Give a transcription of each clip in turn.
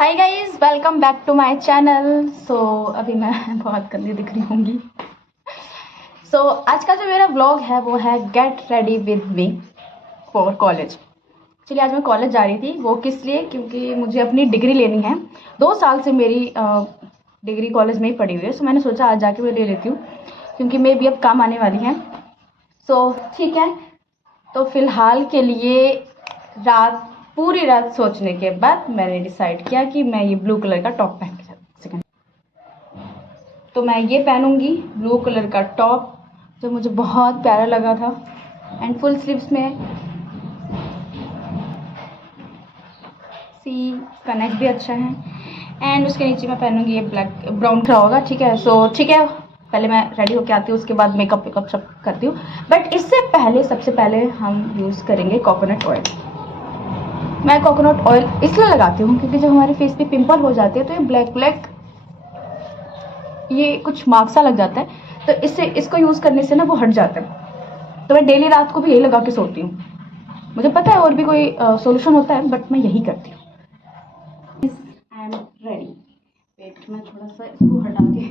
Hi guys, welcome back to my channel. अभी मैं बहुत गंदी दिख रही होंगी। आज का जो मेरा व्लॉग है वो है get ready with me for college. चलिए, आज मैं कॉलेज जा रही थी। वो किस लिए? क्योंकि मुझे अपनी डिग्री लेनी है। 2 साल से मेरी डिग्री कॉलेज में ही पड़ी हुई है। मैंने सोचा आज जाके मैं ले लेती हूँ, क्योंकि मैं भी अब काम आने वाली है। ठीक है। तो फिलहाल के लिए पूरी रात सोचने के बाद मैंने डिसाइड किया कि मैं ये ब्लू कलर का टॉप पहन के तो मैं ये पहनूंगी, ब्लू कलर का टॉप, जो मुझे बहुत प्यारा लगा था। एंड फुल स्लीव्स में इसका नेक भी अच्छा है। एंड उसके नीचे मैं पहनूंगी ये ब्राउन कलर होगा। ठीक है। ठीक है, पहले मैं रेडी होके आती हूँ, उसके बाद मेकअप सब करती हूँ। बट इससे पहले सबसे पहले हम यूज़ करेंगे कोकोनट ऑयल। मैं कोकोनट ऑयल इसलिए लगाती हूँ क्योंकि जब हमारे फेस पे पिंपल हो जाते हैं तो ये ब्लैक ये कुछ मार्क्स सा लग जाता है, तो इसको यूज़ करने से ना वो हट जाता है। तो मैं डेली रात को भी यही लगा के सोती हूँ। मुझे पता है और भी कोई सॉल्यूशन होता है, बट मैं यही करती हूँ। I am ready. वेट, मैं थोड़ा सा इसको हटा के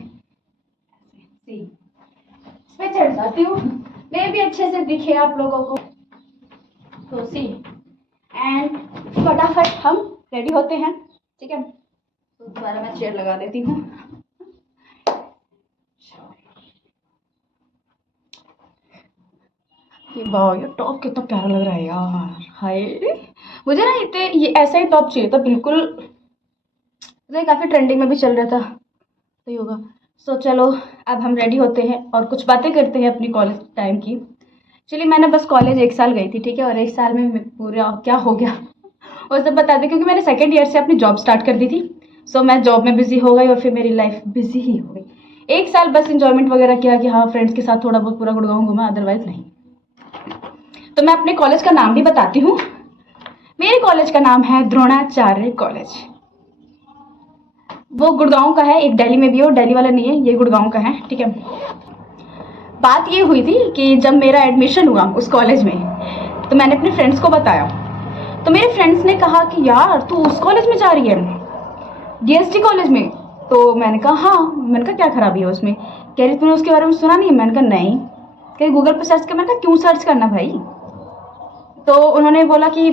इसमें चढ़ जाती हूँ, मैं भी अच्छे से दिखे आप लोगों को। तो एंड फटाफट हम रेडी होते हैं। ठीक है। तो दोबारा मैं चेयर लगा देती हूँ। ये टॉप कितना प्यारा लग रहा है यार। हाय, मुझे ना ये ऐसा ही टॉप चाहिए था, बिल्कुल। ये काफ़ी ट्रेंडिंग में भी चल रहा था, सही होगा। चलो, अब हम रेडी होते हैं और कुछ बातें करते हैं अपनी कॉलेज टाइम की। चलिए, मैंने बस कॉलेज 1 साल गई थी। ठीक है। और 1 साल में पूरा क्या हो गया और सब बता दें, क्योंकि मैंने सेकेंड ईयर से अपनी जॉब स्टार्ट कर दी थी। मैं जॉब में बिजी हो गई और फिर मेरी लाइफ बिजी ही हो गई। 1 साल बस इंजॉयमेंट वगैरह किया कि हाँ, फ्रेंड्स के साथ थोड़ा बहुत पूरा गुड़गांव घूमा, अदरवाइज नहीं। तो मैं अपने कॉलेज का नाम भी बताती हूँ। मेरे कॉलेज का नाम है द्रोणाचार्य कॉलेज। वो गुड़गांव का है, एक दिल्ली में भी है, और दिल्ली वाला नहीं है, ये गुड़गांव का है। ठीक है। बात ये हुई थी कि जब मेरा एडमिशन हुआ उस कॉलेज में, तो मैंने अपने फ्रेंड्स को बताया। तो मेरे फ्रेंड्स ने कहा कि यार, तू उस कॉलेज में जा रही है, डीएसटी कॉलेज में? तो मैंने कहा हाँ। मैंने कहा क्या खराबी है उसमें? कह रही तूने उसके बारे में सुना नहीं है? मैंने कहा नहीं। कह गूगल पर सर्च कर। मैंने कहा क्यों सर्च करना भाई? तो उन्होंने बोला कि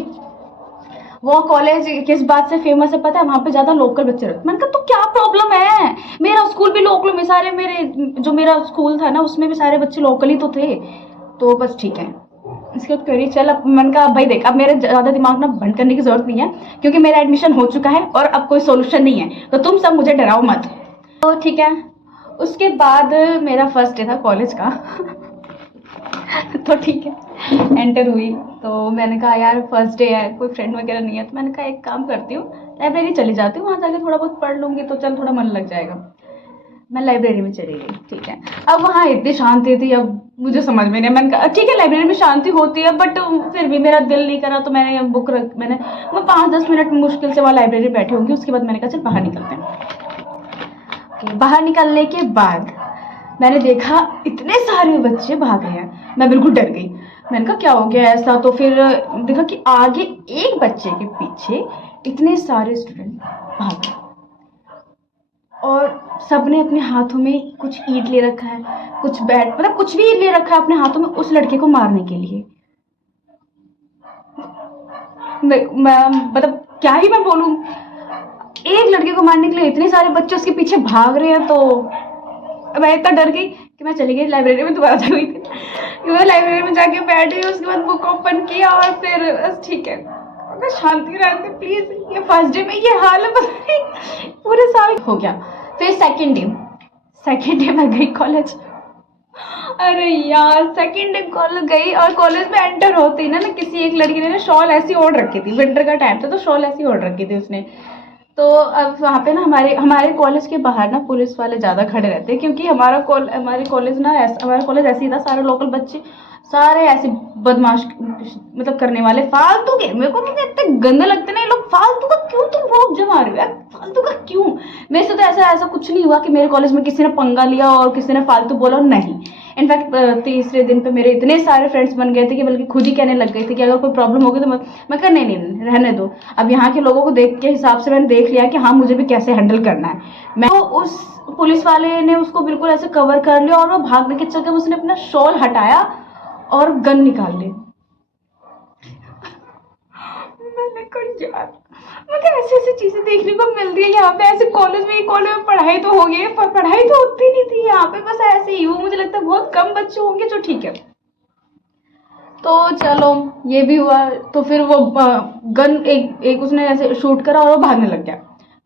वो कॉलेज किस बात से फेमस है पता है? वहाँ पे ज़्यादा लोकल बच्चे रहते। मैंने कहा तो क्या प्रॉब्लम है? मेरा स्कूल भी लोकल में, सारे मेरा स्कूल था ना, उसमें भी सारे बच्चे लोकल ही तो थे। तो बस ठीक है। इसके बाद कह रही चल। अब मैंने कहा भाई देख, अब मेरे ज़्यादा दिमाग ना बंद करने की ज़रूरत नहीं है, क्योंकि मेरा एडमिशन हो चुका है और अब कोई सोल्यूशन नहीं है। तो तुम सब मुझे डराओ मत। तो ठीक है। उसके बाद मेरा फर्स्ट डे था कॉलेज का तो ठीक है, एंटर हुई। तो मैंने कहा यार, फर्स्ट डे है, कोई फ्रेंड वगैरह नहीं है। तो मैंने कहा एक काम करती हूँ, लाइब्रेरी चली जाती हूँ, वहाँ जाके थोड़ा बहुत पढ़ लूँगी तो चल थोड़ा मन लग जाएगा। मैं लाइब्रेरी में चली गई। ठीक है। अब वहाँ इतनी शांति थी, अब मुझे समझ में नहीं। मैंने कहा ठीक है, लाइब्रेरी में शांति होती है, बट फिर भी मेरा दिल नहीं करा, तो मैंने मैं 5-10 मिनट मुश्किल से वहाँ लाइब्रेरी बैठी होंगी। उसके बाद मैंने कहा चल बाहर निकलते हैं। बाहर निकलने के बाद मैंने देखा इतने सारे बच्चे भागे हैं। मैं बिल्कुल डर गई। मैंने कहा क्या हो गया ऐसा? तो फिर देखा कि आगे एक बच्चे के पीछे इतने सारे स्टूडेंट भागे, और सबने अपने हाथों में कुछ ईंट ले रखा है, कुछ बैट, मतलब कुछ भी ले रखा है अपने हाथों में उस लड़के को मारने के लिए। मैं मतलब क्या ही मैं बोलूं, एक लड़के को मारने के लिए इतने सारे बच्चे उसके पीछे भाग रहे हैं। तो मैं इतना डर गई कि मैं चली गई लाइब्रेरी में, दोबारा जा गई थी। मैं लाइब्रेरी में जाके बैठी, उसके बाद बुक ओपन किया और फिर बस ठीक है, अगर शांति रहती प्लीज। ये फर्स्ट डे में ये हाल है, पूरे साल हो गया। फिर सेकंड डे मैं गई कॉलेज। अरे यार, सेकंड डे कॉलेज गई, और कॉलेज में एंटर होते ही ना किसी एक लड़की ने शॉल ऐसी ओढ़ रखी थी। विंटर का टाइम था तो शॉल ऐसी ओढ़ रखी थी उसने। तो अब वहाँ पे ना हमारे कॉलेज के बाहर ना पुलिस वाले ज़्यादा खड़े रहते हैं, क्योंकि हमारा कॉलेज ऐसे ही था, सारे लोकल बच्चे, सारे ऐसे बदमाश मतलब करने वाले फालतू के। मेरे को इतने गंदे लगते ना ये लोग। फालतू का क्यों तुम रोब जमा रहे हो यार? फालतू का क्यों? मेरे से तो ऐसा कुछ नहीं हुआ कि मेरे कॉलेज में किसी ने पंगा लिया और किसी ने फालतू बोला, नहीं। इनफैक्ट तीसरे दिन पे मेरे इतने सारे फ्रेंड्स बन गए थे कि बल्कि खुद ही कहने लग गए थे कि अगर कोई प्रॉब्लम होगी तो मैं कहा नहीं नहीं रहने दो। अब यहाँ के लोगों को देख के हिसाब से मैंने देख लिया कि हाँ मुझे भी कैसे हैंडल करना है। मैं तो उस पुलिस वाले ने उसको बिल्कुल ऐसे कवर कर लिया और वो भागने के चक्कर में उसने अपना शॉल हटाया और गन निकाल ली। मैंने कहा यार मुझे ऐसी ऐसी चीजें देखने को मिल रही है यहाँ पे। ऐसे कॉलेज में पढ़ाई तो हो गई पर पढ़ाई तो होती नहीं थी यहाँ पे, बस ऐसे ही वो मुझे लगता है बहुत कम बच्चे होंगे जो ठीक है। तो चलो ये भी हुआ। तो फिर वो गन एक उसने ऐसे शूट करा और वो भागने लग गया।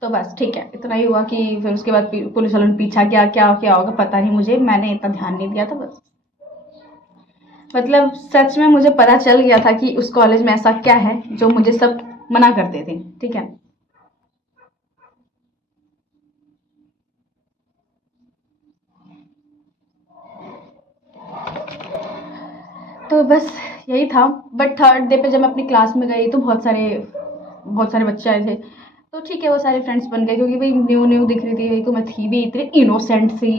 तो बस ठीक है इतना ही हुआ कि फिर उसके बाद पुलिस वालों ने पीछा किया, क्या क्या होगा पता नहीं मुझे, मैंने इतना ध्यान नहीं दिया था बस। मतलब सच में मुझे पता चल गया था कि उस कॉलेज में ऐसा क्या है जो मुझे सब मना करते थे, ठीक है। तो बस यही था। बट थर्ड डे पे जब मैं अपनी क्लास में गई तो बहुत सारे बच्चे आए थे। तो ठीक है वो सारे फ्रेंड्स बन गए क्योंकि भाई न्यू न्यू दिख रही थी तो मैं थी भी इतनी इनोसेंट सी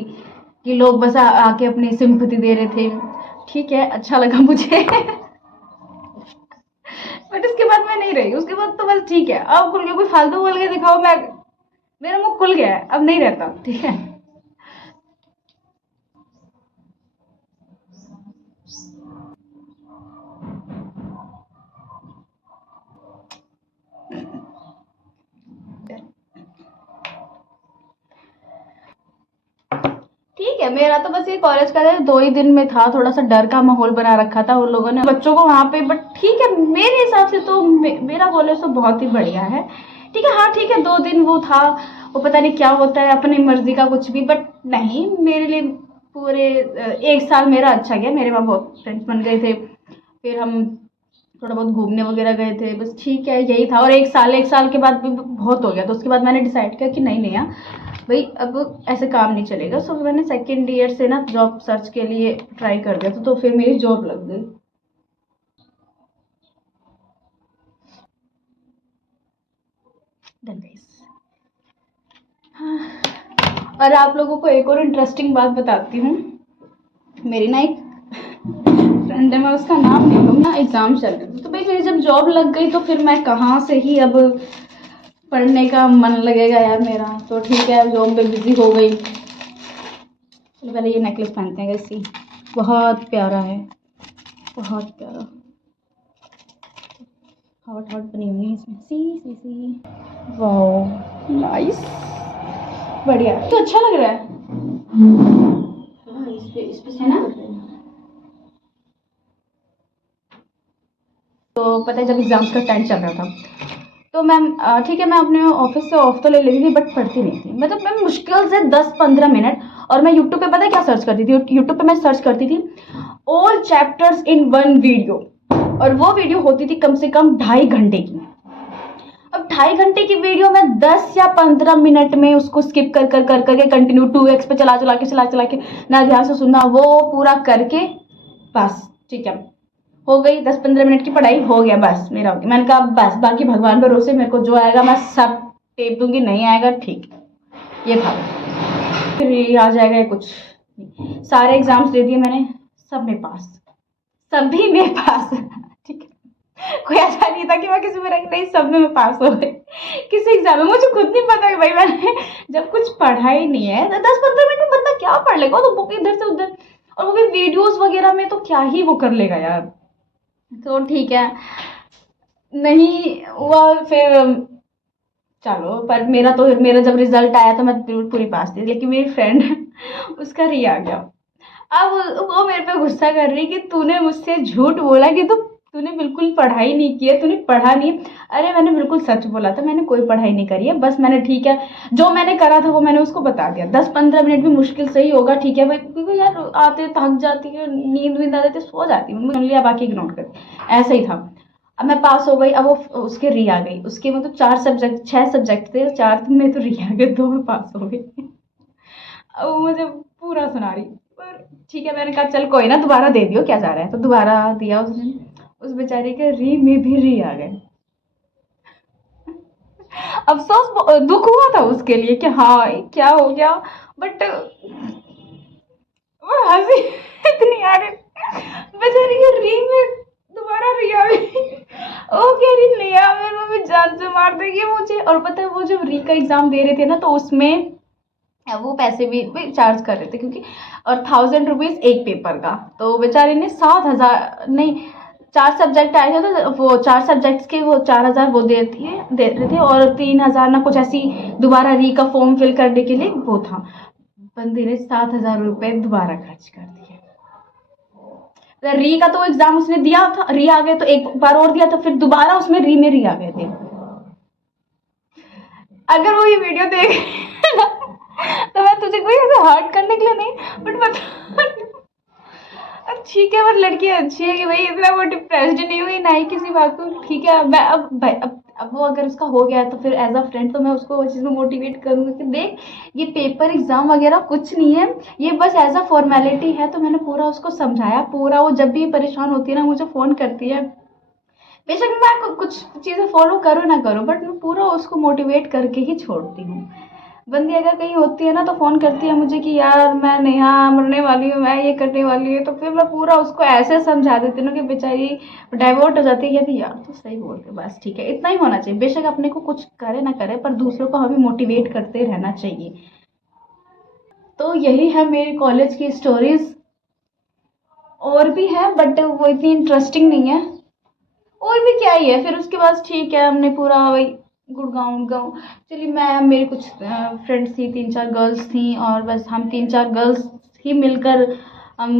कि लोग बस आके अपनी सिंपैथी दे रहे थे। ठीक है अच्छा लगा मुझे। बट उसके बाद मैं नहीं रही, उसके बाद तो बस ठीक है अब खुल के कोई फालतू बोल के दिखाओ, मैं मेरा मुंह खुल गया है अब नहीं रहता, ठीक है। ठीक है मेरा तो बस ये कॉलेज का 2 ही दिन में था, थोड़ा सा डर का माहौल बना रखा था उन लोगों ने बच्चों को वहाँ पे। बट ठीक है मेरे हिसाब से तो मेरा कॉलेज तो बहुत ही बढ़िया है, ठीक है। हाँ ठीक है 2 दिन वो था, वो पता नहीं क्या होता है अपनी मर्जी का कुछ भी, बट नहीं मेरे लिए पूरे 1 साल मेरा अच्छा गया। मेरे वहाँ बहुत फ्रेंड्स बन गए थे, फिर हम थोड़ा बहुत घूमने वगैरह गए थे, बस ठीक है यही था। और 1 साल के बाद भी बहुत हो गया तो उसके बाद मैंने डिसाइड किया कि नहीं नहीं भाई अब ऐसे काम नहीं चलेगा। सो मैंने सेकेंड ईयर से ना जॉब सर्च के लिए ट्राई कर दिया तो फिर मेरी जॉब लग गई। हाँ। और आप लोगों को एक और इंटरेस्टिंग बात बताती हूँ। मेरी ना एक फ्रेंड है, मैं उसका नाम नहीं लूँगा, एग्जाम चल रहे थे तो भाई मेरी जब जॉब लग गई तो फिर मैं कहाँ से ही अब पढ़ने का मन लगेगा यार मेरा। तो ठीक है जॉब पे बिजी हो गई। चलो पहले ये नेकलेस पहनते हैं, इसी बहुत प्यारा है, बहुत प्यारा, हॉट हॉट बनी हुई है इसमें, सी वाओ नाइस, बढ़िया। तो अच्छा लग रहा है इस पे है ना। तो पता है जब एग्जाम्स का टाइम चल रहा था तो मैम ठीक है मैं अपने ऑफिस से ऑफ तो ले लेती थी बट पढ़ती नहीं थी। मतलब मैं मुश्किल से 10-15 मिनट, और मैं यूट्यूब पे पता है क्या सर्च करती थी, यूट्यूब पे मैं सर्च करती थी all chapters in one video, और वो वीडियो होती थी कम से कम 2.5 घंटे की। अब 2.5 घंटे की वीडियो में 10 या 15 मिनट में उसको स्किप कर कर कर करके कंटिन्यू 2x पे चला के ना ध्यान से सुनना, वो पूरा करके बस ठीक है हो गई। 10-15 मिनट की पढ़ाई हो गया बस मेरा हो गया। मैंने कहा बस बाकी भगवान भरोसे, मेरे को जो आएगा मैं सब टेप दूंगी, नहीं आएगा ठीक ये था, फिर ये आ जाएगा या कुछ। सारे एग्जाम्स दे दिए मैंने, सब में पास, सभी में पास। ठीक है कोई ऐसा नहीं था कि मैं किसी में रंग नहीं, सब में मैं पास हो गई किसी एग्जाम में। मुझे खुद नहीं पता कि भाई मैंने जब कुछ पढ़ा ही नहीं है तो 10-15 मिनट में बंदा क्या पढ़ लेगा, तो बुक इधर से उधर, और वो भी वीडियोस वगैरह में तो क्या ही वो कर लेगा यार। तो ठीक है नहीं हुआ फिर, चलो पर मेरा जब रिजल्ट आया तो मैं पूरी पास थी, लेकिन मेरी फ्रेंड उसका री आ गया। अब वो मेरे पे गुस्सा कर रही कि तूने मुझसे झूठ बोला कि तूने बिल्कुल पढ़ाई नहीं की है, तूने पढ़ा नहीं है। अरे मैंने बिल्कुल सच बोला था, मैंने कोई पढ़ाई नहीं करी है, बस मैंने ठीक है जो मैंने करा था वो मैंने उसको बता दिया। 10-15 मिनट भी मुश्किल से ही होगा, ठीक है भाई, क्योंकि यार आते थक जाती है, नींद आ जाती है, सो जाती हूँ, सुन लिया बाकी इग्नोर कर, ऐसा ही था। अब मैं पास हो गई, अब वो उसके री आ गई, उसके मतलब 6 सब्जेक्ट थे, 4 में तो री आ गए, 2 में पास हो गई। अब वो मुझे पूरा सुना रही, पर ठीक है मैंने कहा चल कोई ना दोबारा दे दियो क्या जा रहा है, तो दोबारा दिया उसने, उस बेचारे के री में भी री आ गए। अफसोस दुख हुआ था उसके लिए कि हाँ क्या हो गया, बट वो हंसी नहीं आ रहे, बेचारी ये री में दोबारा रिया भी ओ कह रही नहीं यार मेरी मम्मी जान से मार देगी मुझे। और पता है वो जब री का एग्जाम दे रहे थे ना, तो उसमें वो पैसे भी चार्ज कर रहे थे क्योंकि, और 1000 रुपीज़ एक पेपर का। तो बेचारी ने 7000 नहीं, 4 सब्जेक्ट आए थे, तो वो 4 सब्जेक्ट्स के वो 4000 वो दे रहे थे, और 3000 ना कुछ ऐसी दोबारा री का फॉर्म फिल करने के लिए वो था। बंदी ने 7000 रुपये दोबारा खर्च कर दिए। री का तो एग्जाम उसने दिया था, री आ गए, तो एक बार और दिया, तो फिर दोबारा उसमें री में री आ गए थे। अगर वो ये वीडियो देख तो मैं तुझे कोई ऐसे हर्ट करने के लिए नहीं, बट बता ठीक है, बट लड़की अच्छी है कि भाई इतना वो डिप्रेस्ड नहीं हुई ना ही किसी बात को। ठीक है, मैं अब भाई अब वो अगर उसका हो गया है तो फिर एज अ फ्रेंड तो मैं उसको उस चीज़ में मोटिवेट करूँगी कि देख ये पेपर एग्जाम वगैरह कुछ नहीं है, ये बस एज अ फॉर्मेलिटी है। तो मैंने पूरा उसको समझाया, पूरा वो जब भी परेशान होती है ना मुझे फ़ोन करती है, बेशक मैं कुछ चीज़ें फॉलो करूँ ना करूँ, बट मैं पूरा उसको मोटिवेट करके ही छोड़ती हूँ। बंदी अगर कहीं होती है ना तो फ़ोन करती है मुझे कि यार मैं नेहा मरने वाली हूँ, मैं ये करने वाली हूँ, तो फिर मैं पूरा उसको ऐसे समझा देती हूँ कि बेचारी डाइवर्ट हो जाती है, कहती यार तो सही बोलते, बस ठीक है, इतना ही होना चाहिए। बेशक अपने को कुछ करे ना करे, पर दूसरों को हमें मोटिवेट करते रहना चाहिए। तो यही है मेरी कॉलेज की स्टोरीज, और भी है बट वो इतनी इंटरेस्टिंग नहीं है। और भी क्या ही है, फिर उसके बाद ठीक है हमने पूरा वही गुड़गांव उड़गांव चलिए, मैं मेरी कुछ फ्रेंड्स थी, 3-4 गर्ल्स थी, और बस हम 3-4 गर्ल्स ही मिलकर हम,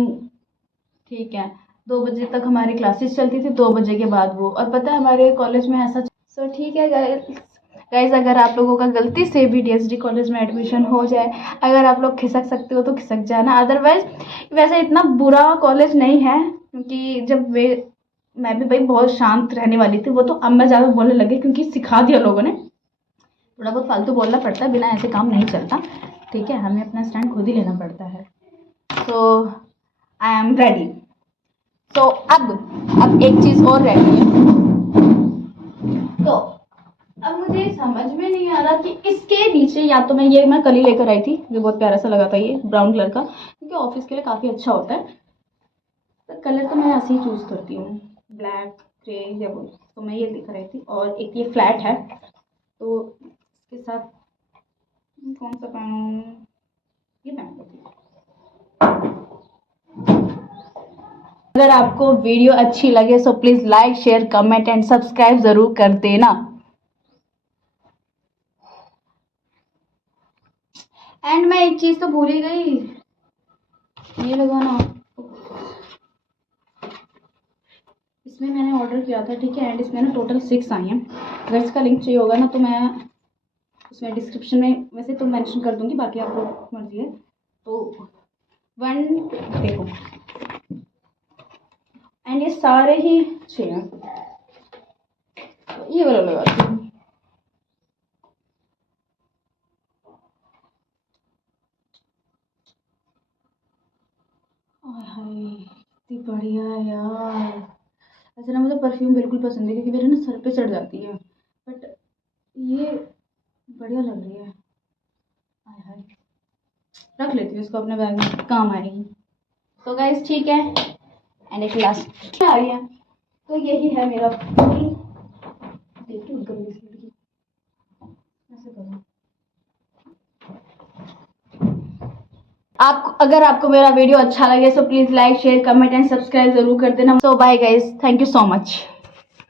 ठीक है, 2 बजे तक हमारी क्लासेस चलती थी, 2 बजे के बाद वो। और पता है हमारे कॉलेज में ऐसा, सो ठीक है गाइज, अगर आप लोगों का गलती से भी डीएसडी कॉलेज में एडमिशन हो जाए, अगर आप लोग खिसक सकते हो तो खिसक जाना, अदरवाइज वैसे इतना बुरा कॉलेज नहीं है, क्योंकि जब वे मैं भी भाई बहुत शांत रहने वाली थी, वो तो अब मैं ज़्यादा बोलने लगी क्योंकि सिखा दिया लोगों ने। थोड़ा बहुत फालतू बोलना पड़ता है, बिना ऐसे काम नहीं चलता, ठीक है, हमें अपना स्टैंड खुद ही लेना पड़ता है। सो आई एम रेडी। सो अब एक चीज़ और रहती है, तो अब मुझे समझ में नहीं आ रहा कि इसके नीचे, या तो मैं कल ही लेकर आई थी, ये बहुत प्यारा सा लगा था, ये ब्राउन कलर का, क्योंकि ऑफिस के लिए काफ़ी अच्छा होता है। तो कलर तो मैं ऐसे ही चूज़ करती हूँ, ब्लैक ग्रे या वो, तो मैं ये दिख रही थी। और एक ये फ्लैट है, तो इसके साथ कौन सा पहनूँ, ये पहन लेती हूँ। अगर आपको वीडियो अच्छी लगे so please like share comment and subscribe ज़रूर कर देना। एंड मैं एक चीज़ तो भूल ही गई, ये लगाना, इसमें मैंने ऑर्डर किया था, ठीक है, एंड इसमें ना टोटल 6 आई हैं। अगर इसका लिंक चाहिए होगा ना तो मैं उसमें डिस्क्रिप्शन में वैसे तो मेंशन कर दूंगी, बाकी आप लोग मर्जी है। तो 1 देखो, एंड ये सारे ही 6 हैं, तो ये वाला लगाती हूँ। इतनी बढ़िया है यार, ऐसे ना मुझे परफ्यूम बिल्कुल पसंद है क्योंकि मेरे ना सर पे चढ़ जाती है, बट ये बढ़िया लग रही है। हाय हाय, रख लेती हूँ इसको अपने बैग में, काम आएगी। तो गाइस ठीक है, एंड एक लास्ट आ रही है, तो यही है मेरा फुल, देखिए उनका भी ऐसे करो। आप अगर आपको मेरा वीडियो अच्छा लगे so please like share comment and subscribe ज़रूर कर देना। So bye guys, thank you so much.